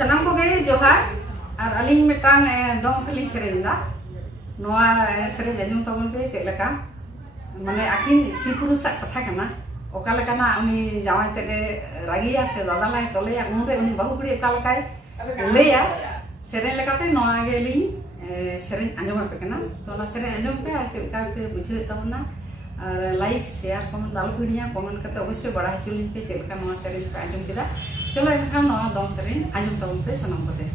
सनाम को गए जोहार और अलिंग मिटांग दोंग सलिंग सेरेंदा नोआ सेरे जजुम तबन पे चेलका माने आकिन सिपुरु सा कथा कना ओका लकाना उनी जावाय तेरे रागिया से दादा लाई तोलेया उनरे उनी बहु कुड़ी ओका लकाय लेया सेरे लकाते नोआ गेलिंग सेरे अंजम पे कना तो ना सेरे अंजम पे आ चेलका पे बुझे तबना और लाइक शेयर कमेंट दाल भिडिया कमेंट करते अवश्य बड़ा चुलिंग पे चेलका नोआ सेरे पे अंजम किदा चलो एनखान नोआ दोंग सेरे अंजम तबन पे सनम को दे